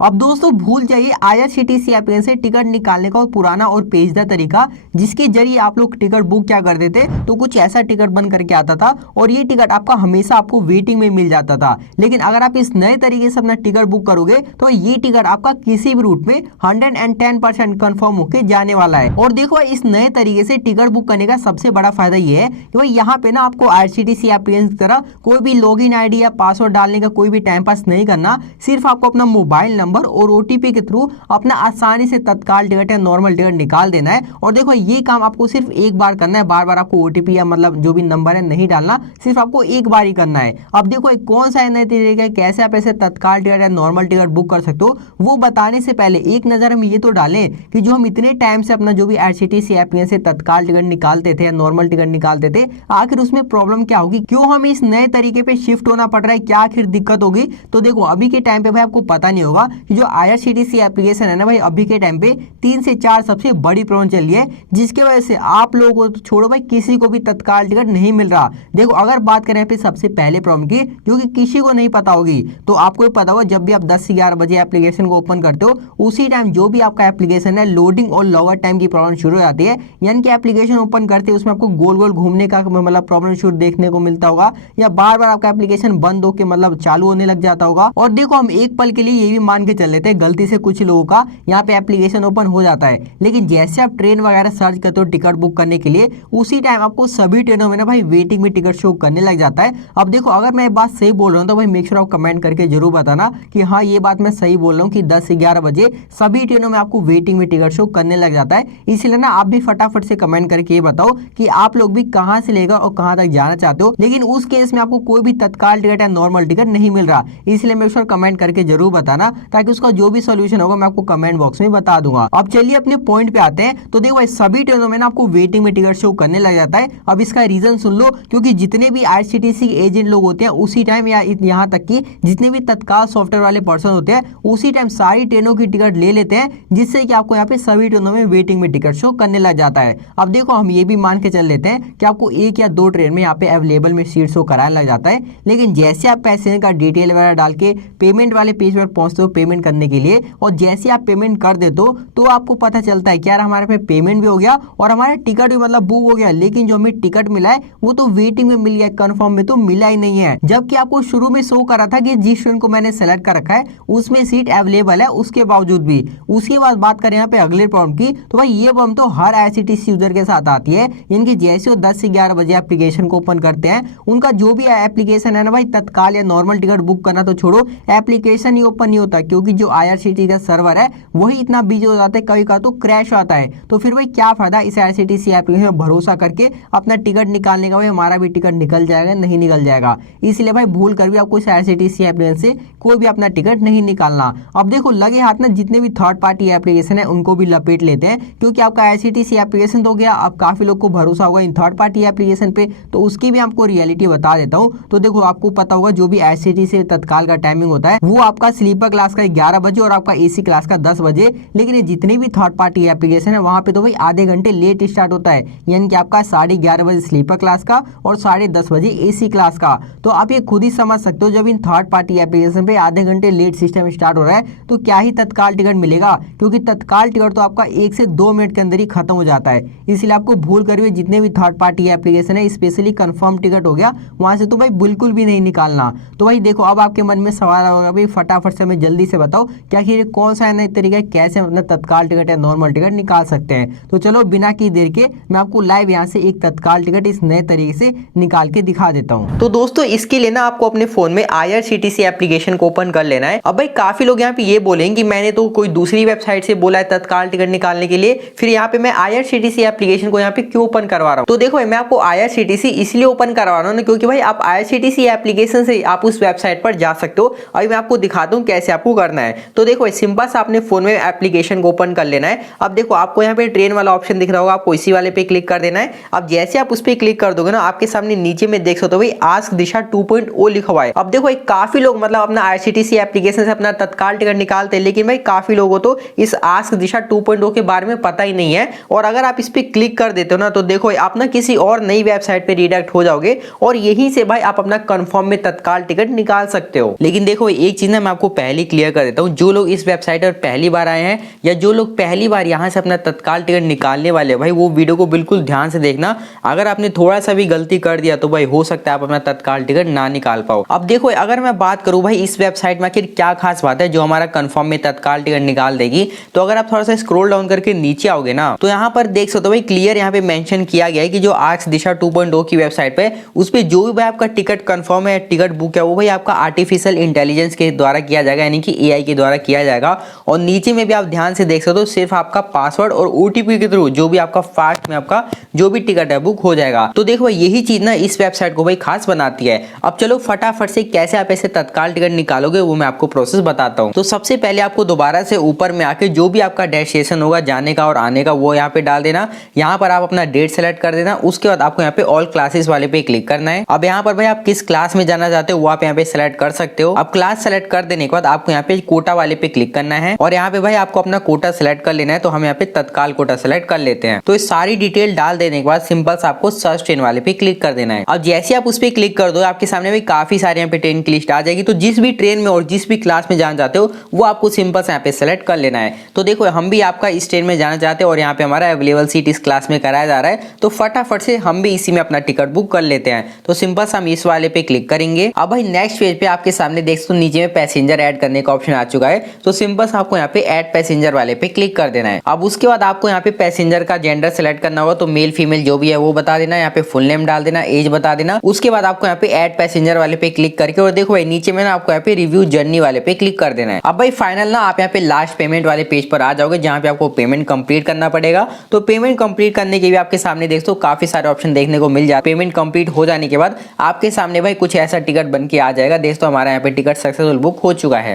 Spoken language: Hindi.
अब दोस्तों भूल जाइए आईआरसीटीसी एप्लीकेशन से टिकट निकालने का और पुराना और पेचीदा तरीका, जिसके जरिए आप लोग टिकट बुक क्या करते थे, तो कुछ ऐसा टिकट बन करके आता था और ये टिकट आपका हमेशा आपको वेटिंग में मिल जाता था। लेकिन अगर आप इस नए तरीके से अपना टिकट बुक करोगे तो ये टिकट आपका किसी भी रूट में 110% कंफर्म होके जाने वाला है। और देखो इस नए तरीके से टिकट बुक करने का सबसे बड़ा फायदा ये है कि भाई यहाँ पे ना आपको आईआरसीटीसी एप्लीकेशन की तरह कोई भी लॉगिन आईडी या पासवर्ड डालने का कोई भी टाइम पास नहीं करना। सिर्फ आपको अपना मोबाइल नंबर और ओटीपी के थ्रू अपना आसानी से तत्काल टिकट या नॉर्मल टिकट निकाल देना है। और देखो ये काम आपको सिर्फ एक बार करना है, बार बार आपको ओटीपी या मतलब जो भी नंबर है नहीं डालना, सिर्फ आपको एक बार ही करना है। अब देखो एक कौन सा नया तरीका है कैसे आप ऐसे तत्काल टिकट या नॉर्मल टिकट बुक कर सकते हो, वो बताने से पहले एक नजर हम ये तो डालें कि जो हम इतने टाइम से अपना जो भी आईआरसीटीसी एप्लीकेशन से तत्काल टिकट निकालते थे या नॉर्मल टिकट निकालते थे, आखिर उसमें प्रॉब्लम क्या होगी, क्यों हमें इस नए तरीके पे शिफ्ट होना पड़ रहा है, क्या आखिर दिक्कत होगी। तो देखो अभी के टाइम पे भाई आपको पता नहीं होगा कि जो आईआरसीटीसी एप्लीकेशन है ना भाई, अभी के टाइम पे 3 से 4 सबसे बड़ी प्रॉब्लम चल रही है, जिसके वजह से आप लोगों को तो छोड़ो भाई किसी को भी तत्काल टिकट नहीं मिल रहा। देखो अगर बात करें पे सबसे पहले प्रॉब्लम की, जो कि किसी को नहीं पता होगी, तो आपको भी पता होगा जब भी आप 10 से 11 बजे एप्लीकेशन को ओपन करते हो, उसी टाइम जो भी आपका एप्लीकेशन है लोडिंग और लॉगर टाइम की प्रॉब्लम शुरू हो जाती है। यानी कि एप्लीकेशन ओपन करते हैं उसमें आपको गोल गोल घूमने का मतलब प्रॉब्लम शुरू देखने को मिलता होगा, या बार बार आपका एप्लीकेशन बंद होकर मतलब चालू होने लग जाता होगा। और देखो हम एक पल के लिए ये भी मान के चल लेते हैं गलती से कुछ लोगों का यहाँ पे एप्लीकेशन ओपन हो जाता है, लेकिन जैसे आप ट्रेन वगैरह सर्च करते हो टिकट बुक करने के लिए, उसी टाइम आपको सभी ट्रेनों में ना भाई वेटिंग में टिकट शो करने लग जाता है। अब देखो अगर मैं बात सही बोल रहा हूँ तो भाई मेक श्योर आप कमेंट करके जरूर बताना कि हाँ ये बात मैं सही बोल रहा हूँ कि 10 से 11 बजे सभी ट्रेनों में आपको वेटिंग में टिकट शो करने लग जाता है। इसलिए ना आप भी फटाफट से कमेंट करके ये बताओ कि आप लोग भी कहाँ से लेगा और कहाँ तक जाना चाहते हो, लेकिन उस केस में आपको कोई भी तत्काल टिकट या नॉर्मल टिकट नहीं मिल रहा। इसलिए मेक श्योर कमेंट करके जरूर बताना, ताकि उसका जो भी सोल्यूशन होगा मैं आपको कमेंट बॉक्स में बता दूंगा। अब चलिए अपने पॉइंट पे आते हैं। तो देखो भाई सभी ट्रेनों में ना आपको वेटिंग में टिकट शो करने लग जाता है। अब इसका रीजन सुन लो, क्योंकि जितने भी आईआरसीटीसी एजेंट लोग होते हैं उसी टाइम, या यहाँ तक कि जितने भी तत्काल सॉफ्टवेयर वाले पर्सन होते हैं उसी टाइम सारी ट्रेनों की टिकट ले लेते हैं, जिससे कि आपको यहाँ पे सभी ट्रेनों में वेटिंग में टिकट शो करने लग जाता है। अब देखो हम ये भी मान के चल लेते हैं कि आपको 1 या 2 ट्रेन में यहाँ पे अवेलेबल में सीट शो कराने लग जाता है, लेकिन जैसे आप पैसेंजर का डिटेल वगैरह डाल के पेमेंट वाले पेज पर पहुंचते हो पेमेंट करने के लिए, और जैसे आप पेमेंट कर देते हो तो आपको पता चलता है कि यार हमारे पे पेमेंट भी हो गया और हमारा टिकट भी मतलब बुक हो गया, लेकिन जो हमें टिकट मिला है वो तो वेटिंग में मिल गया, कंफर्म में तो मिला ही नहीं है। जबकि आपको शुरू में शो करा था कि जिस ट्रेन को मैंने सेलेक्ट कर रखा है उसमें सीट अवेलेबल है, उसके बावजूद भी। उसके बाद बात करें यहाँ पे अगले प्रॉब्लम की, तो भाई ये प्रॉब्लम तो हर आईआरसीटीसी यूजर के साथ आती है। इनकी जैसे वो 10 से 11 बजे एप्लीकेशन को ओपन करते हैं, उनका जो भी एप्लीकेशन है ना भाई, तत्काल या नॉर्मल टिकट बुक करना तो छोड़ो, एप्लीकेशन ही ओपन नहीं होता, क्योंकि जो आईआरसीटीसी का सर्वर है वही इतना बिजी हो जाता है, कभी कभी तो क्रैश आता है। तो फिर भाई क्या फायदा इस आईआरसीटीसी एप्लीकेशन में भरोसा करके अपना टिकट निकालने का, भाई हमारा भी टिकट निकल जाएगा नहीं निकल जाएगा। इसलिए भाई भूल कर भी आपको इस आईआरसीटीसी एप्लीकेशन से कोई भी अपना टिकट नहीं निकालना। अब देखो लगे हाथ ना जितने भी थर्ड पार्टी एप्लीकेशन है उनको भी लपेट लेते हैं, क्योंकि आपका आईआरसीटीसी एप्लीकेशन तो हो गया, अब काफी लोग को भरोसा होगा इन थर्ड पार्टी एप्लीकेशन पे, तो उसकी भी आपको रियलिटी बता देता हूँ। तो देखो आपको पता होगा जो भी आईआरसीटीसी तत्काल का टाइमिंग होता है वो आपका स्लीपर क्लास का 11 बजे और आपका एसी क्लास का 10 बजे, लेकिन ये जितने भी थर्ड पार्टी एप्लीकेशन है वहां पे तो भाई आधे घंटे लेट स्टार्ट होता है, यानी कि आपका 11:30 बजे स्लीपर क्लास का और 10:30 बजे एसी क्लास का। तो आप ये खुद ही समझ सकते हो जब इन थर्ड पार्टी एप्लीकेशन पे आधे घंटे लेट सिस्टम स्टार्ट हो रहा है तो क्या ही तत्काल टिकट मिलेगा, क्योंकि तत्काल टिकट तो आपका 1 से 2 मिनट के अंदर ही खत्म हो जाता है। इसलिए आपको भूल कर भी जितने भी थर्ड पार्टी एप्लीकेशन है, स्पेशली कंफर्म टिकट हो गया, वहां से तो भाई बिल्कुल भी नहीं निकालना। तो भाई देखो अब आपके मन में सवाल होगा भाई फटाफट से हमें जल्दी से बताओ क्या ये कौन सा नया तरीका है कैसे हम अपना तत्काल टिकट या नॉर्मल टिकट निकाल सकते हैं। तो चलो बिना की देर के मैं आपको लाइव यहाँ से एक तत्काल टिकट इस नए तरीके से निकाल के दिखा देता हूँ। तो दोस्तों इसके लिए ना आपको अपने फोन में आईआरसीटीसी एप्लीकेशन को ओपन कर लेना है। अब भाई काफी लोग यहाँ पे ये बोलेंगे कि मैंने तो कोई दूसरी वेबसाइट से बोला है तत्काल टिकट निकालने के लिए, फिर यहाँ पे मैं आईआरसीटीसी एप्लीकेशन को यहाँ पे क्यों ओपन करवा रहा हूँ। तो देखो मैं आपको आईआरसीटीसी इसलिए ओपन करवा रहा हूँ क्योंकि भाई आप आईआरसीटीसी एप्लीकेशन से आप उस वेबसाइट पर जा सकते हो। अभी मैं आपको दिखाता हूँ कैसे आपको करना है। तो देखो सिंपल सा आपने फोन में एप्लीकेशन को ओपन कर लेना है। अब देखो आपको यहाँ पे ट्रेन वाला ऑप्शन दिख रहा होगा, आपको इसी वाले पे क्लिक कर देना है। अब जैसे आप उस पर क्लिक कर दोगे ना, आपके सामने नीचे में देख सकते हो भाई आस्क दिशा 2.0 लिखा हुआ है। अब देखो काफी लोग मतलब अपना आईआरसीटीसी एप्लीकेशन से अपना तत्काल टिकट निकालते हैं, लेकिन भाई काफी लोगों को तो इस आस्क दिशा 2.0 के बारे में पता ही नहीं है। और अगर आप इस पे क्लिक कर देते हो ना, तो देखो आप ना किसी और नई वेबसाइट पे रिडायरेक्ट हो जाओगे और यहीं से भाई आप अपना कंफर्म में तत्काल टिकट निकाल सकते हो। लेकिन देखो एक चीज ना मैं आपको पहले क्लियर क्लियर कर देता हूँ। जो लोग इस वेबसाइट पर पहली बार आए हैं या जो लोग पहली बार यहाँ से अपना तत्काल टिकट निकालने वाले हैं, भाई वो वीडियो को बिल्कुल ध्यान से देखना। अगर आपने थोड़ा सा भी गलती कर दिया तो भाई हो सकता है आप अपना तत्काल टिकट ना निकाल पाओ। अब देखो, अगर मैं बात करूं भाई इस वेबसाइट में आखिर क्या खास बात है जो हमारा कंफर्म में तत्काल टिकट निकाल देगी, तो अगर आप थोड़ा सा स्क्रॉल डाउन करके नीचे आओगे ना, तो यहाँ पर देख सकते हो भाई क्लियर यहाँ पे मेंशन किया गया है कि जो आर्क्स दिशा 2.0 की वेबसाइट पे उस पे जो भी भाई आपका टिकट कंफर्म है, टिकट बुक है, वो भाई आपका आर्टिफिशियल इंटेलिजेंस के द्वारा किया जाएगा, यानी कि एआई के द्वारा किया जाएगा। और नीचे में भी आप ध्यान से देख सकते हो सिर्फ आपका पासवर्ड और ओटीपी के थ्रू जो भी आपका फास्ट में आपका जो भी टिकट है बुक हो जाएगा। तो देखो यही चीज ना इस वेबसाइट को भाई खास बनाती है। अब चलो फटाफट से कैसे आप ऐसे तत्काल टिकट निकालोगे वो मैं आपको प्रोसेस बताता हूँ। तो सबसे पहले आपको दोबारा से ऊपर में आके जो भी आपका डेस्टिनेशन होगा जाने का और आने का वो यहाँ पे डाल देना। यहाँ पर आप अपना डेट सेलेक्ट कर देना। उसके बाद आपको यहाँ पे ऑल क्लासेस वाले पे क्लिक करना है। अब यहाँ पर भाई आप किस क्लास में जाना चाहते हो वो आप यहाँ पे सेलेक्ट कर सकते हो। अब क्लास सेलेक्ट कर देने के बाद आपको यहाँ पे कोटा वाले पे क्लिक करना है और यहाँ पे भाई आपको अपना कोटा सेलेक्ट कर लेना है। तो हम यहाँ पे तत्काल कोटा सेलेक्ट कर लेते हैं। तो इस सारी डिटेल डाल देने के बाद सिंपल से आपको सर्च ट्रेन वाले पे क्लिक कर देना है। अब जैसे आप उस पे क्लिक कर दो आपके सामने भी काफी सारे यहाँ पे ट्रेन की लिस्ट आ जाएगी। तो जिस भी ट्रेन में और जिस भी क्लास में जाना चाहते हो वो आपको सिंपल से यहाँ पे सेलेक्ट कर लेना है। तो देखो हम भी आपका इस ट्रेन में जाना चाहते हैं और यहाँ पे हमारा अवेलेबल सीट इस क्लास में कराया जा रहा है। तो फटाफट से हम भी इसी में अपना टिकट बुक कर लेते हैं। तो सिंपल से हम इस वाले पे क्लिक करेंगे। अब भाई नेक्स्ट पेज पे आपके सामने देख सकते हो नीचे में पैसेंजर ऐड करने का ऑप्शन आ चुका है। तो सिंपल से आपको यहाँ पे ऐड पैसेंजर वाले पे क्लिक कर देना है। अब उसके बाद आपको यहाँ पे पैसेंजर का जेंडर सेलेक्ट करना होगा। तो मेल फीमेल जो भी है वो बता देना, यहाँ पे फुल नेम डाल देना, एज बता देना। उसके बाद आपको यहाँ पे ऐड पैसेंजर वाले पे क्लिक करके और देखो भाई नीचे में ना आपको यहाँ पे रिव्यू जर्नी वाले पे क्लिक कर देना है। अब भाई फाइनल ना आप यहाँ पे लास्ट पेमेंट वाले पेज पर आ जाओगे जहाँ पे आपको पेमेंट कंप्लीट करना पड़ेगा। तो पेमेंट कंप्लीट करने के भी आपके सामने देख दो काफी सारे ऑप्शन देखने को मिल जाते हैं। पेमेंट कंप्लीट हो जाने के बाद आपके सामने भाई कुछ ऐसा टिकट बन के आ जाएगा। देख तो हमारा यहाँ पे टिकट सक्सेसफुल बुक हो चुका है।